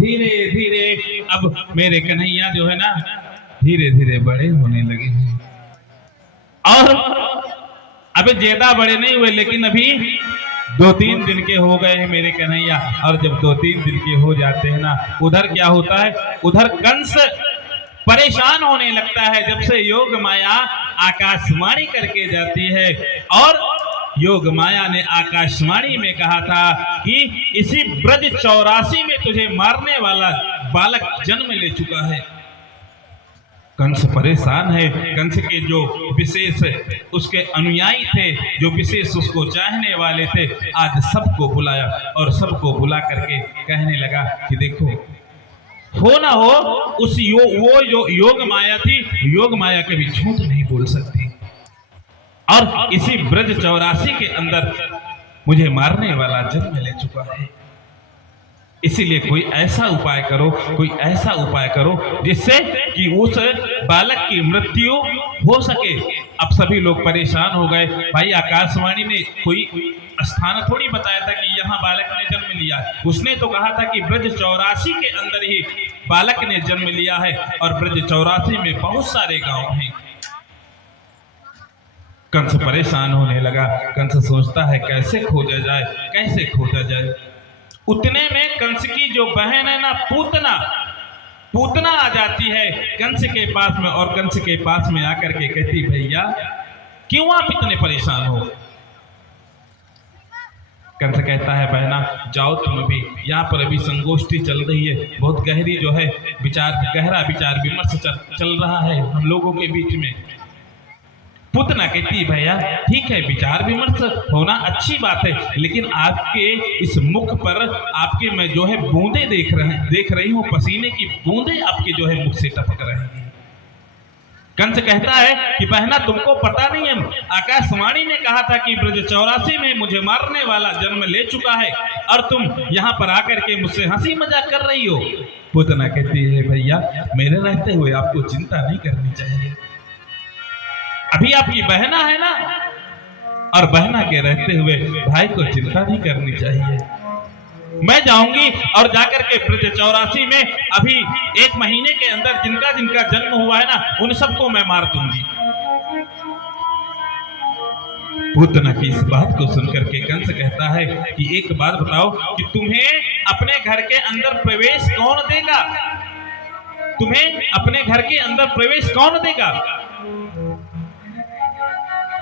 धीरे धीरे अब मेरे कन्हैया जो है ना धीरे धीरे बड़े होने लगे हैं। और अभी ज्यादा बड़े नहीं हुए, लेकिन अभी 2-3 दिन के हो गए हैं मेरे कन्हैया। और जब 2-3 दिन के हो जाते हैं ना, उधर क्या होता है, उधर कंस परेशान होने लगता है। जब से योग माया आकाशवाणी करके जाती है, और योग माया ने आकाशवाणी में कहा था कि इसी ब्रज 84 में तुझे मारने वाला बालक जन्म ले चुका है। कंस परेशान है। कंस के जो विशेष उसके अनुयायी थे, जो विशेष उसको चाहने वाले थे, आज सबको बुलाया और सबको बुला करके कहने लगा कि देखो, हो ना हो उस वो जो योग माया थी, योग माया कभी झूठ नहीं बोल सकती। और इसी ब्रज 84 के अंदर मुझे मारने वाला जन्म ले चुका है। इसीलिए कोई ऐसा उपाय करो, कोई ऐसा उपाय करो जिससे कि उस बालक की मृत्यु हो सके। अब सभी लोग परेशान हो गए। भाई आकाशवाणी ने कोई स्थान थोड़ी बताया था कि यहाँ बालक ने जन्म लिया। उसने तो कहा था कि ब्रज 84 के अंदर ही बालक ने जन्म लिया है, और ब्रज 84 में बहुत सारे गांव हैं। कंस परेशान होने लगा। कंस सोचता है कैसे खोजा जाए, कैसे खोजा जाए। उतने में कंस की जो बहन है ना, पूतना आ जाती है कंस के पास में, और कंस के पास में आकर के कहती, भैया क्यों आप इतने परेशान हो। कंस कहता है, बहना जाओ तुम भी, यहाँ पर अभी संगोष्ठी चल रही है, बहुत गहरी जो है गहरा विचार विमर्श चल रहा है हम लोगों के बीच में। पूतना कहती, भैया ठीक है, विचार विमर्श होना अच्छी बात है, लेकिन आपके इस मुख पर आपके मैं जो है बूंदे देख रही हूँ, पसीने की बूंदे आपके जो है मुख से टपक रहे हैं। कंस कहता है कि बहना तुमको पता नहीं है, आकाशवाणी ने कहा था कि ब्रज 84 में मुझे मारने वाला जन्म ले चुका है, और तुम यहाँ पर आकर के मुझसे हंसी मजाक कर रही हो। पूतना कहती है, भैया मेरे रहते हुए आपको चिंता नहीं करनी चाहिए। अभी आपकी बहना है ना, और बहना के रहते हुए भाई को चिंता नहीं करनी चाहिए। मैं जाऊंगी और जाकर के ब्रज 84 में अभी 1 महीने के अंदर जिनका जिनका जन्म हुआ है ना, उन सबको मैं मार दूंगी। पूतना की इस बात को सुनकर के कंस कहता है कि एक बात बताओ कि तुम्हें अपने घर के अंदर प्रवेश कौन देगा, तुम्हें अपने घर के अंदर प्रवेश कौन देगा।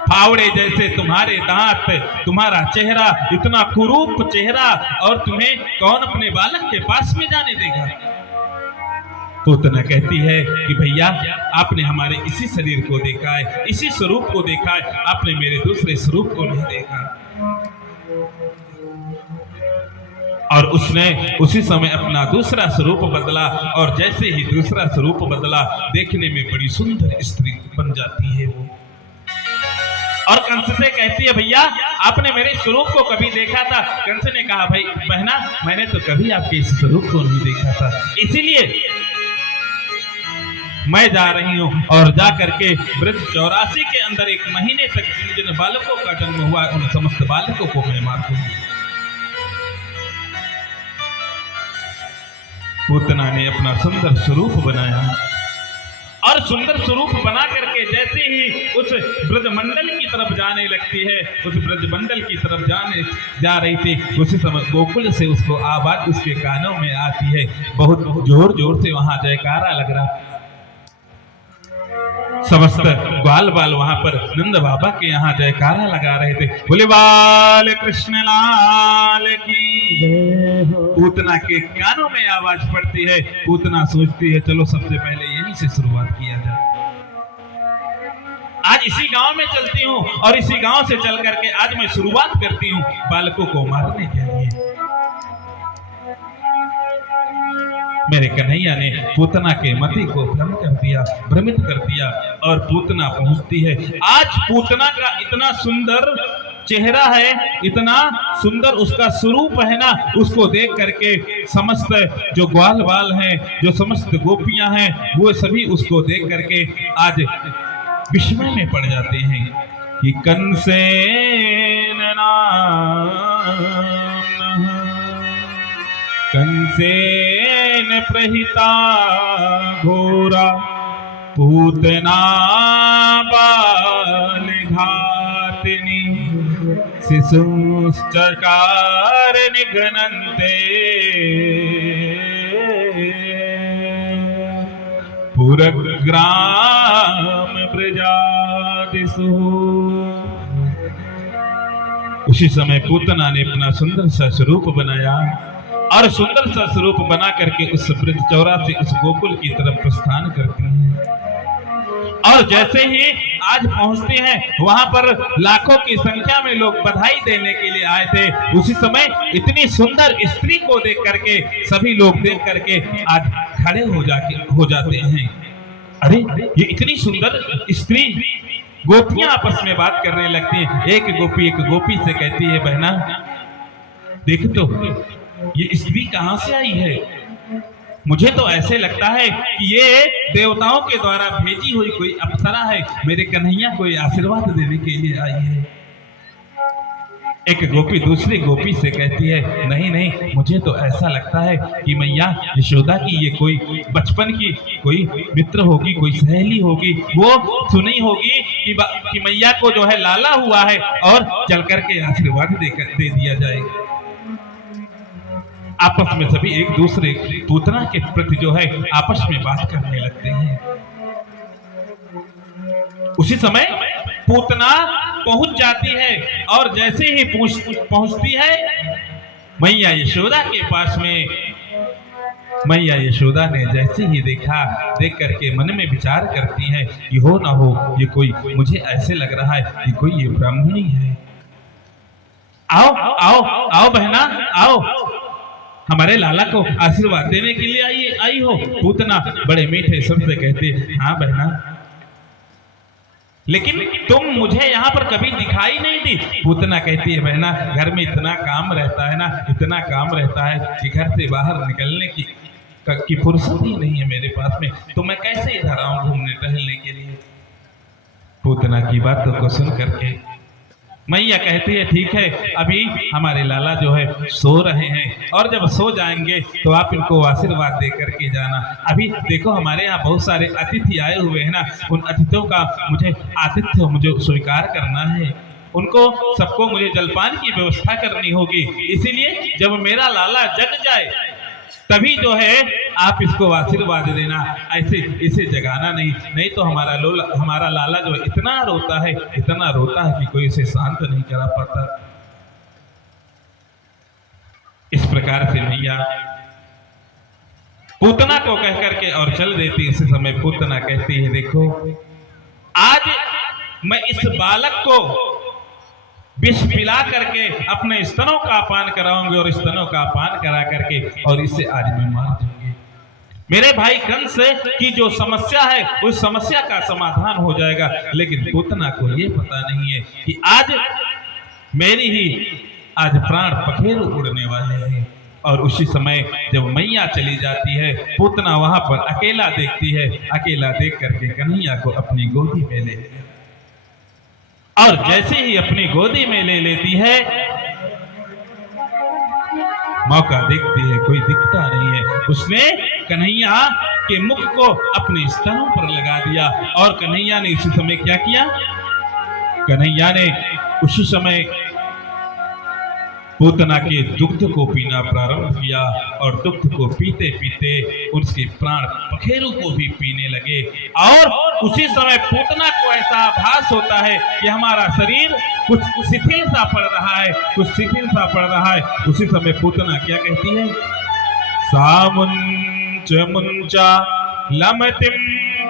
फावड़े जैसे तुम्हारे दांत, तुम्हारा चेहरा इतना कुरूप चेहरा, और तुम्हें कौन अपने बालक के पास में जाने देगा। पूतना कहती है कि भैया आपने हमारे इसी शरीर को देखा है, इसी स्वरूप को देखा है, आपने मेरे दूसरे स्वरूप को नहीं देखा। और उसने उसी समय अपना दूसरा स्वरूप बदला, और जैसे ही दूसरा स्वरूप बदला, देखने में बड़ी सुंदर स्त्री बन जाती है वो। और कंस से कहती है, भैया आपने मेरे स्वरूप को कभी देखा था। कंस ने कहा, भाई बहना मैंने तो कभी आपके इस स्वरूप को नहीं देखा था, इसीलिए मैं जा रही हूँ, और जा करके ब्रज 84 के अंदर 1 महीने तक जिन बालकों का जन्म हुआ उन समस्त बालकों को मैं मार दूंगी। पूतना ने अपना सुंदर स्वरूप बनाया, और सुंदर स्वरूप बना करके जैसे ही उस ब्रजमंडल की तरफ जाने लगती है, उस ब्रजमंडल की तरफ जा रही थी, उसी समय गोकुल से उसको आवाज उसके कानों में आती है। बहुत जोर जोर से वहां जयकारा लग रहा। समस्त ग्वाल बाल वहां पर नंद बाबा के यहाँ जयकारा लगा रहे थे, बोले बाल कृष्ण लाल की। पूतना के कानों में आवाज पड़ती है। पूतना सोचती है, चलो सबसे पहले यहीं से शुरुआत किया जाए। आज इसी गांव में चलती हूँ, और इसी गांव से चल करके आज मैं शुरुआत करती हूँ बालकों को मारने के लिए। मेरे कन्हैया ने पूतना के मति को भ्रमित कर दिया, और पूतना पहुंचती है। आज पूतना का इतना सुंदर चेहरा है, इतना सुंदर उसका स्वरूप है ना, उसको देख करके समस्त जो ग्वाल बाल हैं, जो समस्त गोपियां हैं, वो सभी उसको देख करके आज विस्मय में पड़ जाते हैं कि कंसेन नाम कंसेन दीन प्रहिता घोरा पूतना बाल घातिनी शिशुश्चकार निघ्नन्ते पुरग्राम ब्रजादिषु। उसी समय पूतना ने अपना सुंदर सा स्वरूप बनाया और सुंदर सा स्वरूप बना करके उस ब्रज चौरा से उस गोकुल की तरफ प्रस्थान करती है। और जैसे ही आज पहुंचते हैं वहां पर लाखों की संख्या में लोग बधाई देने के लिए आए थे। उसी समय इतनी सुंदर स्त्री को देख करके सभी लोग देख करके आज खड़े हो जाते हैं। अरे ये इतनी सुंदर स्त्री। गोपियां आपस में बात करने लगती हैं। एक गोपी से कहती है, बहना देख तो ये स्त्री कहां से आई है? मुझे तो ऐसे लगता है कि ये देवताओं के द्वारा भेजी हुई कोई अप्सरा है, मेरे कन्हैया को आशीर्वाद देने के लिए आई है। एक गोपी दूसरी गोपी से कहती है, नहीं नहीं, मुझे तो ऐसा लगता है कि मैया यशोदा की ये कोई बचपन की कोई मित्र होगी, कोई सहेली होगी। वो सुनी होगी कि मैया को जो है लाला हुआ है और चल करके आशीर्वाद दे दिया जाए। आपस में सभी एक दूसरे पूतना के प्रति जो है आपस में बात करने लगते हैं। उसी समय पूतना पहुंच जाती है और जैसे ही पहुंचती है मैया यशोदा के पास में, मैया यशोदा ने जैसे ही देखा, देख करके मन में विचार करती है, ये हो ना हो ये कोई, मुझे ऐसे लग रहा है कि कोई ये ब्राह्मणी है। आओ आओ आओ बहना आओ, हमारे लाला को आशीर्वाद देने के लिए आई हो। पूतना बड़े मीठे स्वर से कहते, हाँ बहना, लेकिन तुम मुझे यहाँ पर कभी दिखाई नहीं दी। पूतना कहती है, बहना घर में इतना काम रहता है ना, इतना काम रहता है कि घर से बाहर निकलने की फुर्सत ही नहीं है मेरे पास में, तो मैं कैसे इधर आऊं घूमने टहलने के लिए। पूतना की बातों को सुन करके मैया कहती है, ठीक है, अभी हमारे लाला जो है सो रहे हैं और जब सो जाएंगे तो आप इनको आशीर्वाद दे करके जाना। अभी देखो हमारे यहाँ बहुत सारे अतिथि आए हुए हैं ना, उन अतिथियों का मुझे आतिथ्य मुझे स्वीकार करना है, उनको सबको मुझे जलपान की व्यवस्था करनी होगी। इसीलिए जब मेरा लाला जग जाए तभी जो है आप इसको आशीर्वाद देना, ऐसे इसे जगाना नहीं तो हमारा लाला जो इतना रोता है कि कोई इसे शांत नहीं करा पाता। इस प्रकार से मैया पूतना को कह करके और चल देती। इस समय पूतना कहती है, देखो आज मैं इस बालक को विष पिला करके अपने स्तनों का पान कराऊंगी और स्तनों का पान करा करके और इसे आज मैं मार दूंगी। मेरे भाई कंस की जो समस्या है उस समस्या का समाधान हो जाएगा। लेकिन पूतना को ये पता नहीं है कि आज मेरी ही आज प्राण पखेरु उड़ने वाले हैं। और उसी समय जब मैया चली जाती है, पूतना वहां पर अकेला देखती है। अकेला देख करके कन्हैया को अपनी गोदी में ले और जैसे ही अपनी गोदी में ले लेती है, मौका देखती है कोई दिखता नहीं है। उसने कन्हैया के मुख को अपने स्तनों पर लगा दिया और कन्हैया ने उसी समय क्या किया? कन्हैया ने उसी समय पूतना के दुग्ध को पीना प्रारंभ किया और दुग्ध को पीते पीते उसके प्राण पखेरु को भी पीने लगे। और उसी समय पूतना को ऐसा आभास होता है कि हमारा शरीर कुछ शिथिल सा पड़ रहा है, कुछ शिथिल सा पड़ रहा है। उसी समय पूतना क्या कहती है? सामुंच मुंचा लमतिम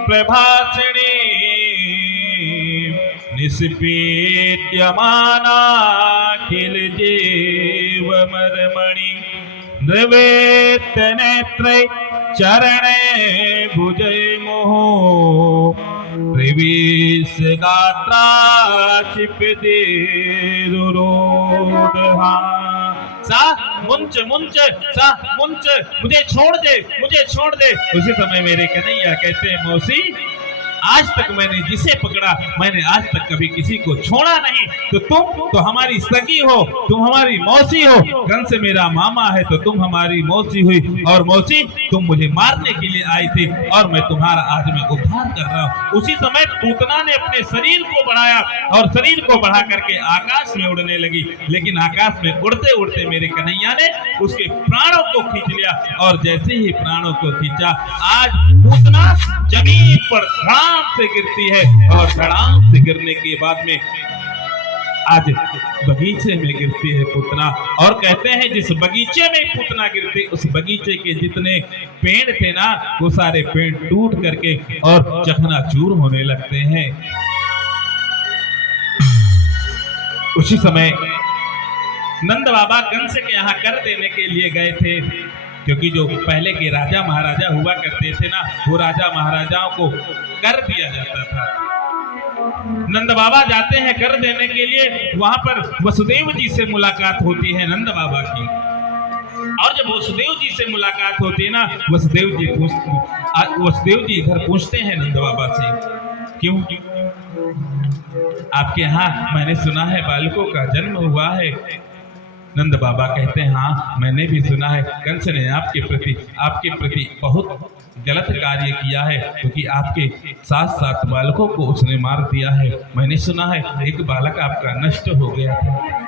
प्रभासिणी निष्पीड्यमानाखिल जीव मर्मणि नृवेत नेत्रे चरणे भुजय मोह त्रिविश गात्रा क्षिपति रुरोधहा। सा मुंच मुंच सा मुंच, मुझे छोड़ दे, मुझे छोड़ दे। उसी समय मेरे कन्हैया कहते हैं, मौसी आज तक मैंने जिसे पकड़ा, मैंने आज तक कभी किसी को छोड़ा नहीं। तो तुम तो हमारी सगी हो, तुम हमारी मौसी हो, कंस मेरा मामा है तो तुम हमारी मौसी हुई। और मौसी, तुम मुझे मारने के लिए आई थी और मैं तुम्हारा आज मैं उद्धार कर रहा हूँ। उसी समय पूतना ने अपने शरीर को बढ़ाया और शरीर को बढ़ा करके आकाश में उड़ने लगी। लेकिन आकाश में उड़ते उड़ते मेरे कन्हैया ने उसके प्राणों को खींच लिया। और जैसे ही प्राणों को खींचा, आज पूतना जमीन पर धड़ाम से गिरती है और धड़ाम से गिरने के बाद में आज बगीचे में गिरती है पूतना। और कहते हैं जिस बगीचे में पूतना गिरती, उस बगीचे के जितने पेड़ थे ना, वो सारे पेड़ टूट करके और चकनाचूर होने लगते हैं। उसी समय नंद बाबा कंस के यहाँ कर देने के लिए गए थे, क्योंकि जो पहले के राजा महाराजा हुआ करते थे ना, वो राजा महाराजाओं को कर दिया जाता था। नंद बाबा जाते हैं कर देने के लिए, वहां पर वसुदेव जी से मुलाकात होती है नंद बाबा की। और जब वसुदेव जी से मुलाकात होती है ना, वसुदेव जी इधर पूछते हैं नंद बाबा से, क्यों आपके यहाँ मैंने सुना है बालकों का जन्म हुआ है। नंद बाबा कहते हैं हाँ, मैंने भी सुना है कंस ने आपके प्रति बहुत गलत कार्य किया है, क्योंकि आपके 7 बालकों को उसने मार दिया है। मैंने सुना है एक बालक आपका नष्ट हो गया था।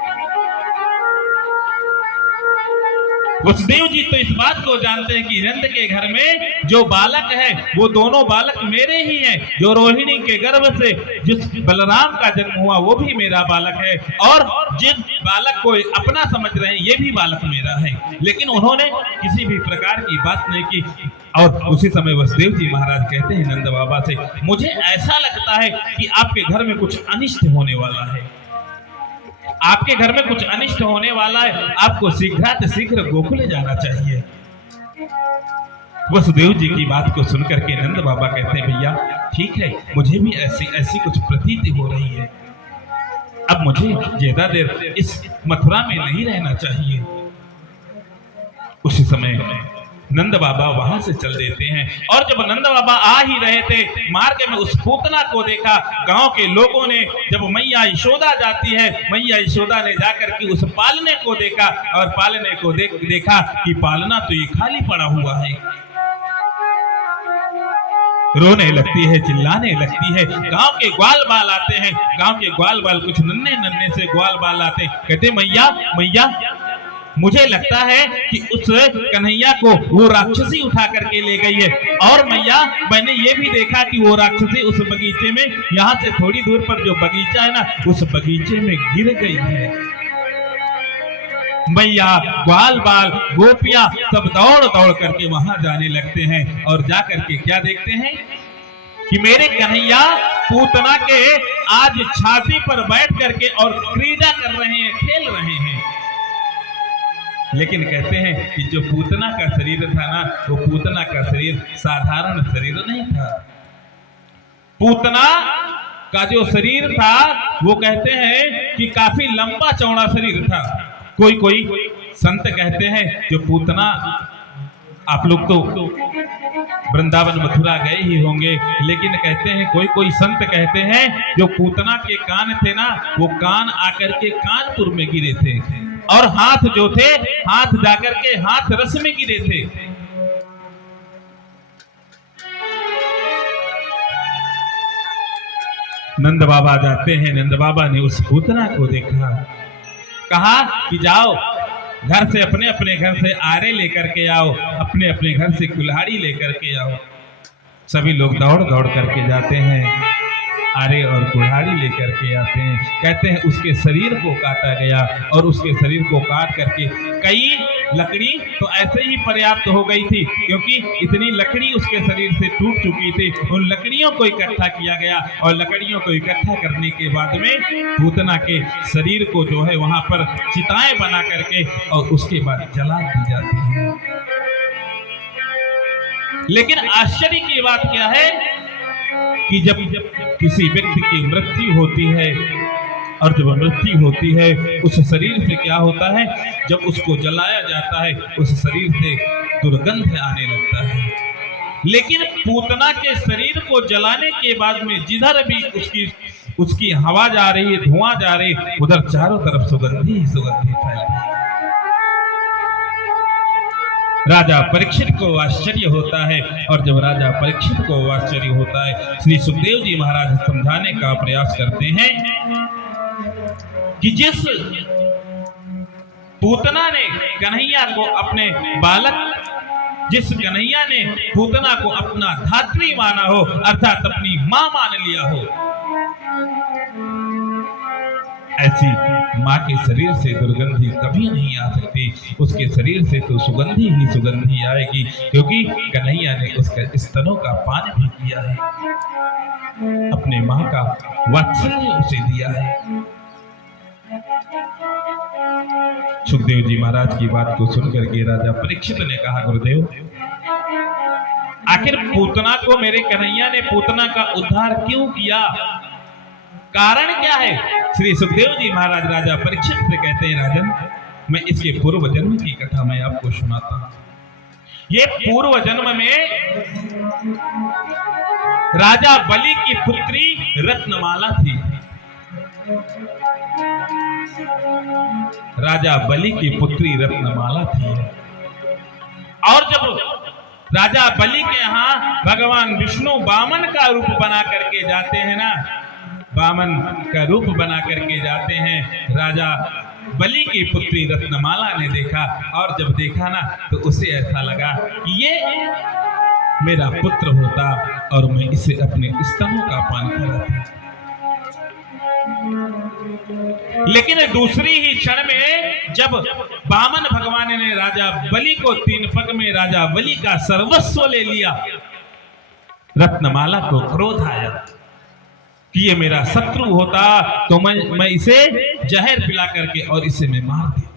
वसुदेव जी तो इस बात को जानते हैं कि नंद के घर में जो बालक है वो दोनों बालक मेरे ही हैं। जो रोहिणी के गर्भ से जिस बलराम का जन्म हुआ वो भी मेरा बालक है, और जिस बालक को अपना समझ रहे हैं ये भी बालक मेरा है। लेकिन उन्होंने किसी भी प्रकार की बात नहीं की। और उसी समय वसुदेव जी महाराज कहते हैं नंद बाबा से, मुझे ऐसा लगता है कि आपके घर में कुछ अनिष्ट होने वाला है, आपके घर में कुछ अनिष्ट होने वाला है, आपको शीघ्र गोकुल जाना चाहिए। वसुदेव जी की बात को सुनकर के नंद बाबा कहते हैं भैया ठीक है, मुझे भी ऐसी कुछ प्रतीति हो रही है, अब मुझे ज्यादा देर इस मथुरा में नहीं रहना चाहिए। उसी समय नंद बाबा वहां से चल देते हैं। और जब नंद बाबा आ ही रहे थे, मार्ग में उस पूतना को देखा। गांव के लोगों ने जब मैया यशोदा जाती है, मैया यशोदा ने जाकर के उस पालने को देखा, और पालने को देखा कि पालना तो ये खाली पड़ा हुआ है। रोने लगती है, चिल्लाने लगती है। गांव के ग्वाल बाल आते हैं, गांव के ग्वाल बाल कुछ नन्हे से ग्वाल बाल आते, कहते मैया मुझे लगता है कि उस कन्हैया को वो राक्षसी उठा करके ले गई है। और मैया मैंने ये भी देखा कि वो राक्षसी उस बगीचे में, यहाँ से थोड़ी दूर पर जो बगीचा है ना, उस बगीचे में गिर गई है। मैया, ग्वाल बाल, गोपियां सब दौड़ करके वहां जाने लगते हैं। और जा करके क्या देखते हैं कि मेरे कन्हैया पूतना के आज छाती पर बैठ करके और क्रीड़ा कर रहे हैं, खेल रहे हैं। लेकिन कहते हैं कि जो पूतना का शरीर था ना, वो पूतना का शरीर साधारण शरीर नहीं था। पूतना का जो शरीर था वो कहते हैं कि काफी लंबा चौड़ा शरीर था। कोई संत कहते हैं जो पूतना, आप लोग तो वृंदावन मथुरा गए ही होंगे, लेकिन कहते हैं कोई संत कहते हैं जो पूतना के कान थे ना, वो कान आकर के कानपुर में गिरे थे, और हाथ जो थे, हाथ जाकर के हाथ रस में गिरे थे। नंद बाबा जाते हैं, नंद बाबा ने उस पूतना को देखा, कहा कि जाओ घर से, अपने घर से आरे लेकर के आओ, अपने घर से कुल्हाड़ी लेकर के आओ। सभी लोग दौड़ करके जाते हैं, आरे और कुल्हाड़ी लेकर के आते हैं। कहते हैं उसके शरीर को काटा गया, और उसके शरीर को काट करके कई लकड़ी तो ऐसे ही पर्याप्त हो गई थी, क्योंकि इतनी लकड़ी उसके शरीर से टूट चुकी थी। उन लकड़ियों को इकट्ठा किया गया, और लकड़ियों को इकट्ठा करने के बाद में पूतना के शरीर को जो है वहां पर चिताएं बना करके और उसके बाद जला दी जाती है। लेकिन आश्चर्य की बात क्या है कि जब किसी व्यक्ति की मृत्यु होती है, और जब मृत्यु होती है उस शरीर से क्या होता है, जब उसको जलाया जाता है उस शरीर से दुर्गंध आने लगता है। लेकिन पूतना के शरीर को जलाने के बाद में जिधर भी उसकी हवा जा रही है, धुआं जा रही है, उधर चारों तरफ सुगंधी ही सुगंधी फैल रही है। राजा परीक्षित को आश्चर्य होता है, और जब राजा परीक्षित को आश्चर्य होता है, श्री सुखदेव जी महाराज समझाने का प्रयास करते हैं कि जिस पूतना ने कन्हैया को अपने बालक, जिस कन्हैया ने पूतना को अपना धात्री माना हो, अर्थात अपनी मां मान लिया हो, ऐसी मां के शरीर से दुर्गंधी कभी नहीं आ सकती। उसके शरीर से तो सुगंधी ही सुगंधी आएगी, क्योंकि कन्हैया ने उसके स्तनों का पान भी किया है, अपने मां का वात्सल्य उसे दिया है। सुखदेव जी महाराज की बात को सुनकर के राजा परीक्षित ने कहा, गुरुदेव, आखिर पूतना को मेरे कन्हैया ने पूतना का उद्धार क्यों किया, कारण क्या है? श्री सुखदेव जी महाराज राजा परीक्षित से कहते हैं, राजन, मैं इसके पूर्व जन्म की कथा मैं आपको सुनाता हूं। ये पूर्व जन्म में राजा बलि की पुत्री रत्नमाला थी। राजा बलि की पुत्री रत्नमाला थी, और जब राजा बलि के यहाँ भगवान विष्णु वामन का रूप बना करके जाते हैं ना, वामन का रूप बना करके जाते हैं, राजा बलि की पुत्री रत्नमाला ने देखा, और जब देखा ना तो उसे ऐसा लगा कि ये मेरा पुत्र होता और मैं इसे अपने स्तनों का पान कराता। लेकिन दूसरी ही क्षण में जब वामन भगवान ने राजा बलि को 3 पग में राजा बलि का सर्वस्व ले लिया, रत्नमाला को क्रोध आया कि ये मेरा शत्रु होता तो मैं इसे जहर पिला करके और इसे मैं मार देती।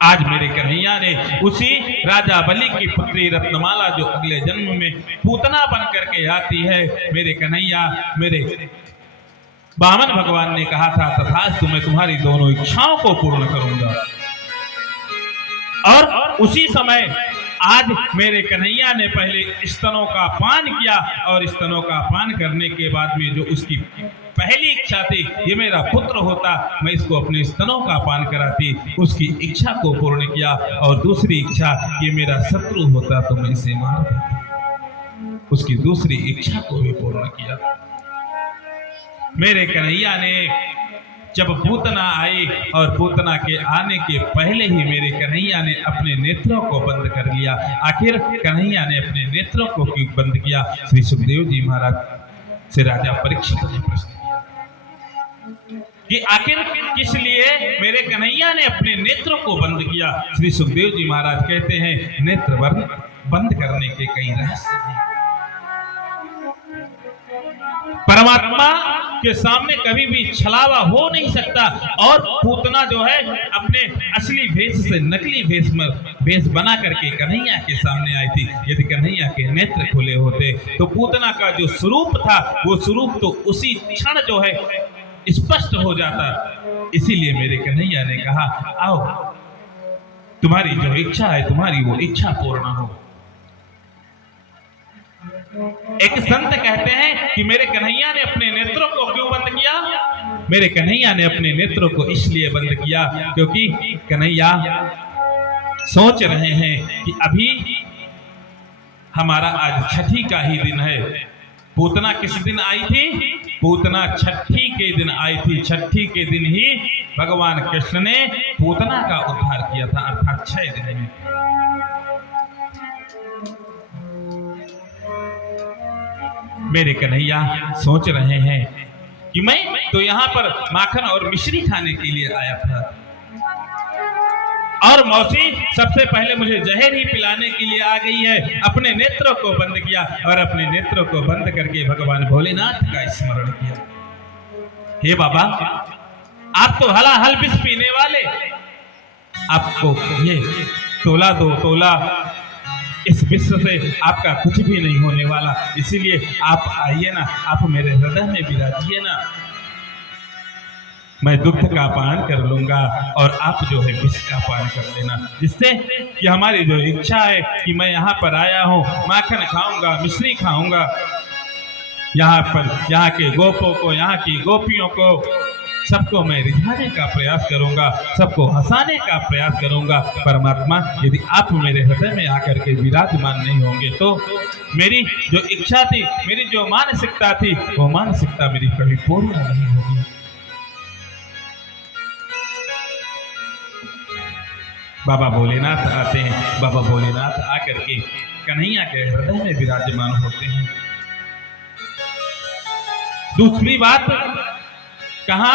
आज मेरे कन्हैया ने उसी राजा बलि की पुत्री रत्नमाला, जो अगले जन्म में पूतना बन करके आती है, मेरे कन्हैया, मेरे वामन भगवान ने कहा था, तथास्तु, मैं तुम्हारी दोनों इच्छाओं को पूर्ण करूंगा। और उसी समय आज मेरे कन्हैया ने पहले स्तनों का पान किया, और स्तनों का पान करने के बाद में जो उसकी पहली इच्छा थी, ये मेरा पुत्र होता, मैं इसको अपने स्तनों का पान कराती, उसकी इच्छा को पूर्ण किया। और दूसरी इच्छा, ये मेरा शत्रु होता तो मैं इसे मार देती, उसकी दूसरी इच्छा को भी पूर्ण किया। मेरे कन्हैया ने जब पूतना आई, और पूतना के आने के पहले ही मेरे कन्हैया ने अपने नेत्रों को बंद कर लिया। आखिर कन्हैया ने अपने नेत्रों को क्यों बंद किया? श्री सुखदेव जी महाराज से राजा परीक्षित ने प्रश्न किया कि आखिर किस लिए मेरे कन्हैया ने अपने नेत्रों को बंद किया? श्री सुखदेव जी महाराज कहते हैं, नेत्र बंद करने के कई रहस्य हैं। परमात्मा के सामने कभी भी छलावा हो नहीं सकता, और पूतना जो है अपने असली भेष से नकली भेष बना करके कन्हैया के सामने आई थी। यदि कन्हैया के नेत्र खुले होते तो पूतना का जो स्वरूप था, वो स्वरूप तो उसी क्षण जो है स्पष्ट हो जाता। इसीलिए मेरे कन्हैया ने कहा, आओ, तुम्हारी जो इच्छा है, तुम्हारी वो इच्छा पूर्ण हो। एक संत कहते हैं कि मेरे कन्हैया ने अपने नेत्रों को क्यों बंद किया? मेरे कन्हैया ने अपने नेत्रों को इसलिए बंद किया क्योंकि कन्हैया सोच रहे हैं कि अभी हमारा आज छठी का ही दिन है। पूतना किस दिन आई थी? पूतना छठी के दिन आई थी। छठी के दिन ही भगवान कृष्ण ने पूतना का उद्धार किया था, अर्थात 6 दिन में। मेरे कन्हैया सोच रहे हैं कि मैं तो यहाँ पर माखन और मिश्री खाने के लिए आया था, और मौसी सबसे पहले मुझे जहर ही पिलाने के लिए आ गई है। अपने नेत्रों को बंद किया, और अपने नेत्रों को बंद करके भगवान भोलेनाथ का स्मरण किया। हे बाबा, आप तो हलाहल विष पीने वाले, आपको ये तोला 2 तोला इस विश्व से आपका कुछ भी नहीं होने वाला, इसीलिए आप आइए ना, आप मेरे हृदय में विराजिए ना। मैं दुग्ध का पान कर लूंगा और आप जो है विष का पान कर लेना, जिससे कि हमारी जो इच्छा है कि मैं यहाँ पर आया हूँ, माखन खाऊंगा, मिश्री खाऊंगा, यहाँ पर यहाँ के गोपों को, यहाँ की गोपियों को, सबको मैं रिझाने का प्रयास करूंगा, सबको हंसाने का प्रयास करूंगा। परमात्मा, यदि आप मेरे हृदय में आकर के विराजमान नहीं होंगे तो मेरी जो इच्छा थी, मेरी जो मानसिकता थी, वो मानसिकता मेरी कभी पूर्ण नहीं होगी। बाबा भोलेनाथ आते हैं। बाबा भोलेनाथ आकर के कन्हैया के हृदय में विराजमान होते हैं। दूसरी बात, कहा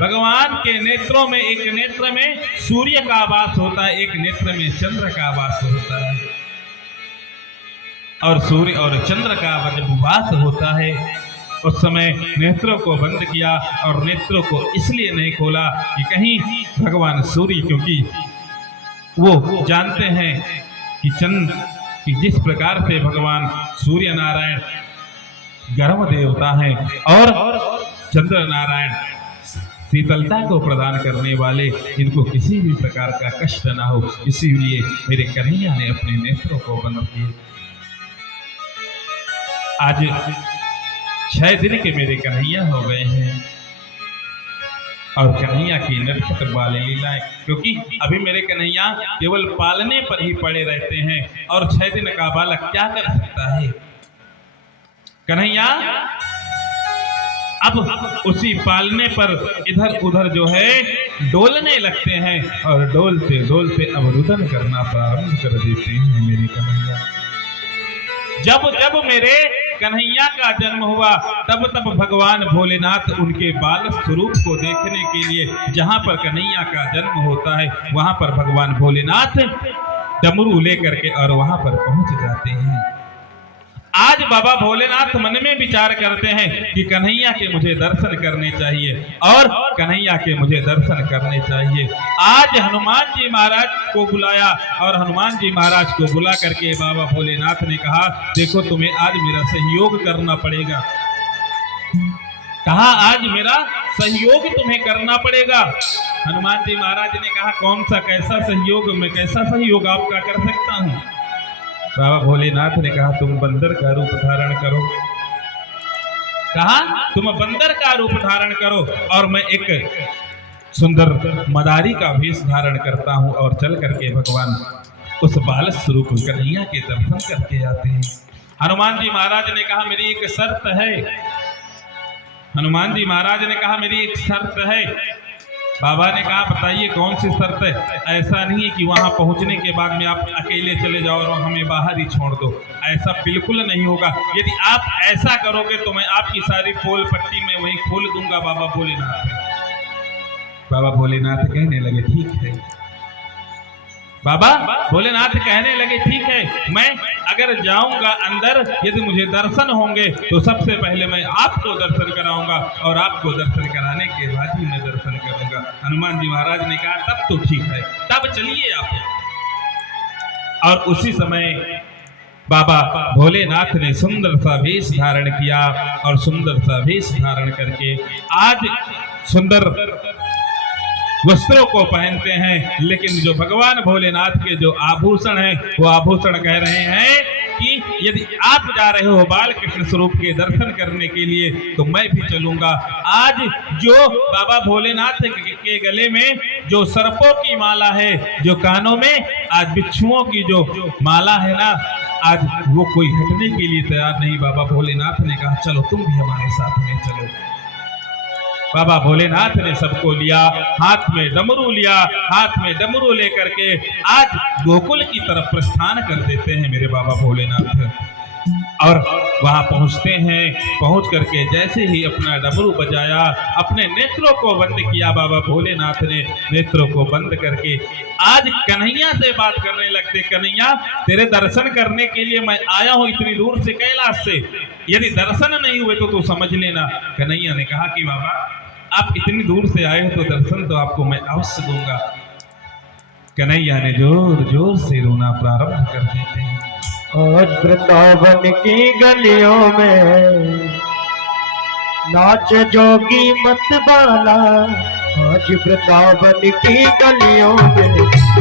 भगवान के नेत्रों में, एक नेत्र में सूर्य का वास होता है, एक नेत्र में चंद्र का वास होता है। और सूर्य और चंद्र का जब वास होता है उस समय नेत्रों को बंद किया, और नेत्रों को इसलिए नहीं खोला कि कहीं भगवान सूर्य, क्योंकि वो जानते हैं कि जिस प्रकार से भगवान सूर्य नारायण गर्म देवता हैं और चंद्र नारायण शीतलता को प्रदान करने वाले, इनको किसी भी प्रकार का कष्ट ना हो, इसीलिए मेरे कन्हैया ने अपने नेत्रों को बंद किए। आज 6 दिन के मेरे कन्हैया हो गए हैं और कन्हैया की नटखट बाल लीलाएं, क्योंकि अभी मेरे कन्हैया केवल पालने पर ही पड़े रहते हैं और 6 दिन का बालक क्या कर सकता है। कन्हैया अब उसी पालने पर इधर उधर जो है डोलने लगते हैं और डोलते डोलते अब रुदन करना प्रारंभ कर देते हैं मेरे कन्हैया। जब जब मेरे कन्हैया का जन्म हुआ तब तब भगवान भोलेनाथ उनके बाल स्वरूप को देखने के लिए, जहां पर कन्हैया का जन्म होता है वहां पर भगवान भोलेनाथ डमरू लेकर के और वहां पर पहुंच जाते हैं। आज बाबा भोलेनाथ मन में विचार करते हैं कि कन्हैया के मुझे दर्शन करने चाहिए और कन्हैया के मुझे दर्शन करने चाहिए। आज हनुमान जी महाराज को बुलाया और हनुमान जी महाराज को बुला करके बाबा भोलेनाथ ने कहा, देखो तुम्हें आज मेरा सहयोग करना पड़ेगा। कहा आज मेरा सहयोग तुम्हें करना पड़ेगा। हनुमान जी महाराज ने कहा, कौन सा कैसा सहयोग, मैं कैसा सहयोग आपका कर सकता हूँ। बाबा भोलेनाथ ने कहा, तुम बंदर का रूप धारण करो। कहा तुम बंदर का रूप धारण करो और मैं एक सुंदर मदारी का वेश धारण करता हूं और चल करके भगवान उस बाल स्वरूप कन्हैया के दर्शन करके आते हैं। हनुमान जी महाराज ने कहा, मेरी एक शर्त है। हनुमान जी महाराज ने कहा, मेरी एक शर्त है। बाबा ने कहा, बताइए कौन सी शर्त है। ऐसा नहीं है कि वहां पहुंचने के बाद में आप अकेले चले जाओ और हमें बाहर ही छोड़ दो, ऐसा बिल्कुल नहीं होगा। यदि आप ऐसा करोगे तो मैं आपकी सारी पोल पट्टी में वहीं खोल दूंगा। बाबा भोलेनाथ कहने लगे, ठीक है। बाबा भोलेनाथ कहने लगे, ठीक है, मैं अगर जाऊंगा अंदर, यदि मुझे दर्शन होंगे तो सबसे पहले मैं आपको दर्शन कराऊंगा और आपको दर्शन कराने के बाद ही मैं दर्शन करूंगा। हनुमान जी महाराज ने कहा, तब तो ठीक है, तब चलिए आप। और उसी समय बाबा भोलेनाथ ने सुंदर सा वेश धारण किया और सुंदर सा वेश धारण करके आज सुंदर वस्त्रों को पहनते हैं। लेकिन जो भगवान भोलेनाथ के जो आभूषण हैं, वो आभूषण कह रहे हैं कि यदि आप जा रहे हो बाल कृष्ण स्वरूप के दर्शन करने के लिए तो मैं भी चलूंगा। आज जो बाबा भोलेनाथ के गले में जो सर्पों की माला है, जो कानों में आज बिच्छुओं की जो माला है ना, आज वो कोई हटने के लिए तैयार नहीं। बाबा भोलेनाथ ने कहा, चलो तुम भी हमारे साथ में चलो। बाबा भोलेनाथ ने सबको लिया, हाथ में डमरू लिया, हाथ में डमरू लेकर के आज गोकुल की तरफ प्रस्थान कर देते हैं मेरे बाबा भोलेनाथ। और वहां पहुंचते हैं, पहुंच करके जैसे ही अपना डमरू बजाया, अपने नेत्रों को बंद किया। बाबा भोलेनाथ ने नेत्रों को बंद करके आज कन्हैया से बात करने लगते, कन्हैया तेरे दर्शन करने के लिए मैं आया हूं इतनी दूर से, कैलाश से। यदि दर्शन नहीं हुए तो तू समझ लेना। कन्हैया ने कहा कि बाबा आप इतनी दूर से आए हो तो दर्शन तो आपको मैं अवश्य दूंगा। कन्हैया ने जोर जोर से रोना प्रारंभ कर देते हैं। आज वृंदावन की गलियों में नाच जोगी मत बाला, आज वृंदावन की गलियों में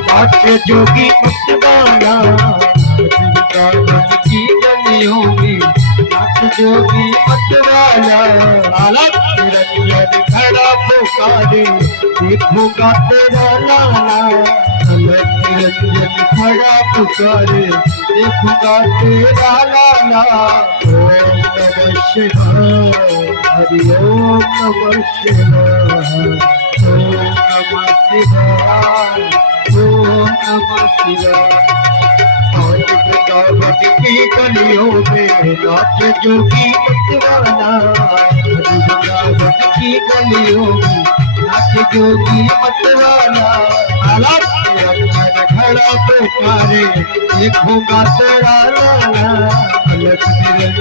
नाचे जोगी मतवाला। आज वृंदावन की गलियों में नाचे जोगी मतवाला। निरंजन खड़ा पुकारे देखूंगा तेरा लाला। निरंजन खड़ा पुकारे देखूंगा तेरा लाला। ओम नमः शिवाय, हरि ओम नमः शिवाय, ओम नमः शिवाय, ओम नमः शिवाय। आज वृंदावन की गलियों में नाच जोगी मतवाला। आज वृंदावन की गलियों में नाच जोगी मतवाला। निरंजन खड़ा पुकारे देखूंगा तेरा लाला। निरंजन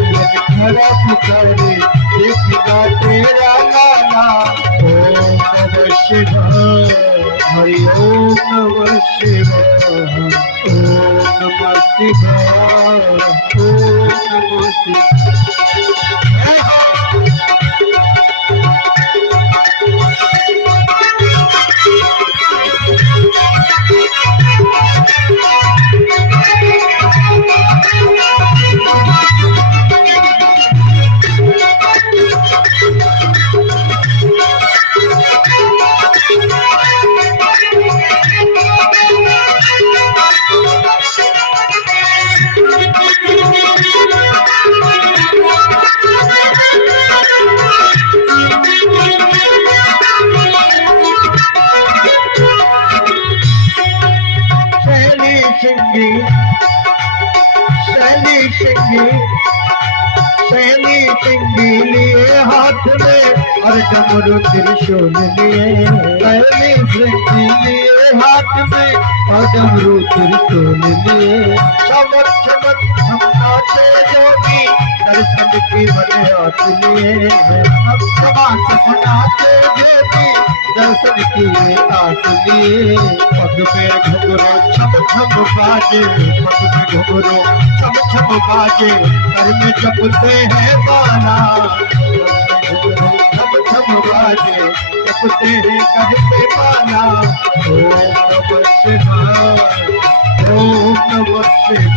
खड़ा पुकारे देखूंगा तेरा लाला। ओम नमः शिवाय, हरि ओम नमः शिवाय, ओम नमः शिवाय, ओम नमः शिवाय। सैनी सिंगी लिए हाथ में और डमरू त्रिशूल लिए। सैनी सिंगी लिए हाथ में और डमरू त्रिशूल लिए। चमक चमक हम नाचे जोगी दर्शन की बने हाथ लिए। अब चमक नाचे जोगी दर्शन की आस लिए। पग में घुघरो छम छम बाजे, पग में घुघरो छम छम बाजे, घर में जपते हैं बाला। छम छम बाजे जपते हैं घर में बाला। ओम नमः शिवाय, ओम नमः शिवाय,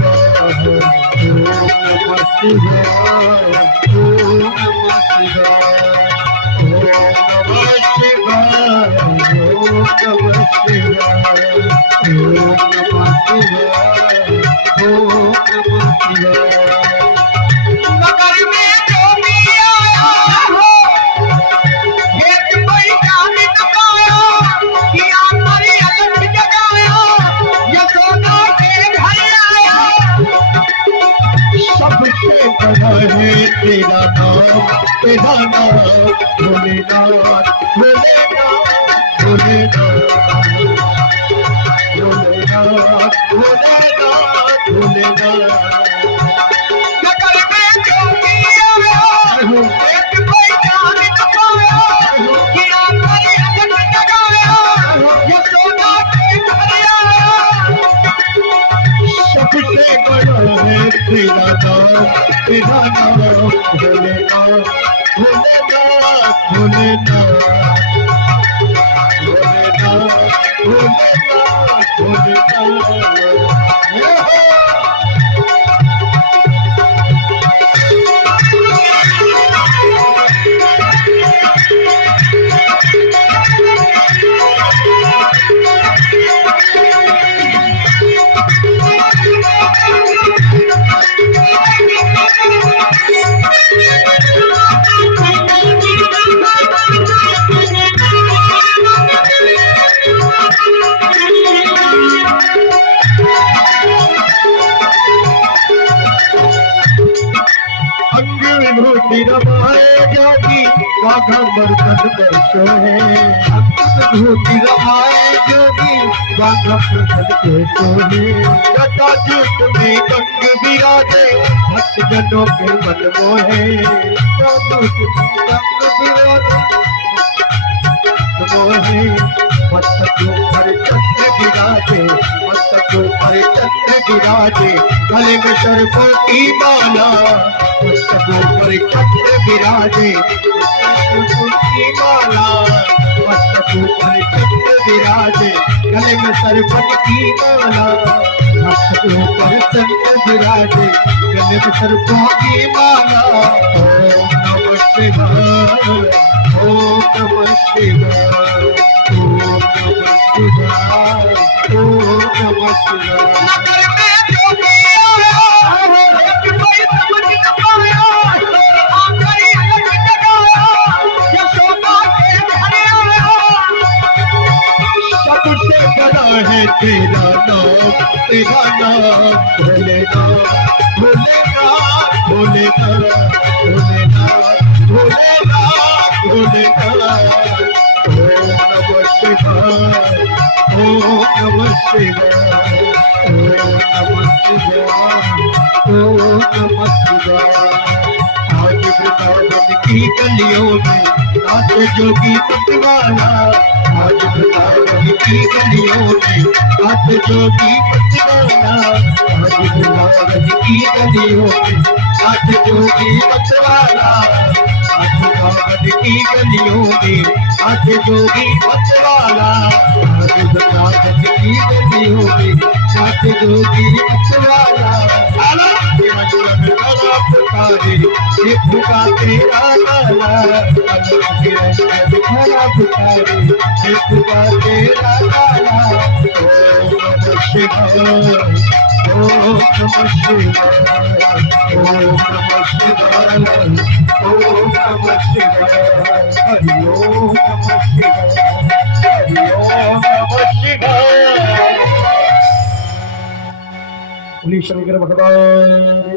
ओम नमः शिवाय, ओम नमः शिवाय, ओम नमः शिवाय, ओम नमः शिवाय, ओम नमः शिवाय, ओम नमः शिवाय। नगर में जो भी आया हो, एक कोई कामित पाया, किया मरी अलग जगाया, यशोदा के घर आया। सबसे बड़ा है तेरा नाम, तेरा नाम भोलेनाथ, भोलेनाथ, भोलेनाथ, भोलेनाथ, भोलेनाथ, भोलेनाथ। नगर में जो भी आया, एक कोई कामित पाया, किया मरी अलग जगाया, यशोदा के घर आया। सबसे बड़ा है तेरा नाम, तेरा नाम भोलेनाथ, भोलेनाथ, भोलेनाथ, भोलेनाथ, भोलेनाथ, भोलेनाथ। विभूति रमाए जोगी बाघंबर तन दर्शो है। विभूति रमाए जोगी बाघंबर तन दर्शो है। कथा जूट में कंग विराजे भक्त जनों के मन मोहे। जूट में कंग विराजे मोहे। मस्तकों पर चंद्र विराजे, मस्तकों पर चंद्र विराजे, गले में सर्पों की माला। मस्तकों पर चंद्र विराजे, सर्पों की माला। मस्तक ऊपर चंद्र विराजे गले में सरपट की माला मस्तक ऊपर चंद्र विराजे गले में सरपों की माला ओम नमः शिवाय ओम नमः शिवाय ओम नमः शिवाय ओम नमः शिवाय नगर में जोगी आया कोई समझ न पाया आकर अलग जगाया यशोदा के घर आया सबसे बड़ा है तेरा नाम भोलेनाथ भोलेनाथ भोलेनाथ भोलेनाथ भोलेनाथ भोलेनाथ ओम नमः शिवाय ओम नमः शिवाय ओम नमः शिवाय ओम नमः शिवाय आज वृंदावन की गलियों में नाचे जोगी पतवाला आज वृंदावन की गलियों में नाचे जोगी पतवाला आज वृंदावन की गलियों में नाचे जोगी पतवाला आज वृंदावन की गलियों में नाचे जोगी पतवाला आज वृंदावन की गलियों में नाचे जोगी पतवाला पुकारे ये भूखा तेरा लाला पुकारे ये भूखा तेरा लाला ओम नमः शिवाय ओम नमः शिवाय ओम नमः शिवाय ओम नमः शिवाय हरि ओम नमः शिवाय हरि ओम नमः शिवाय शंकर भगवान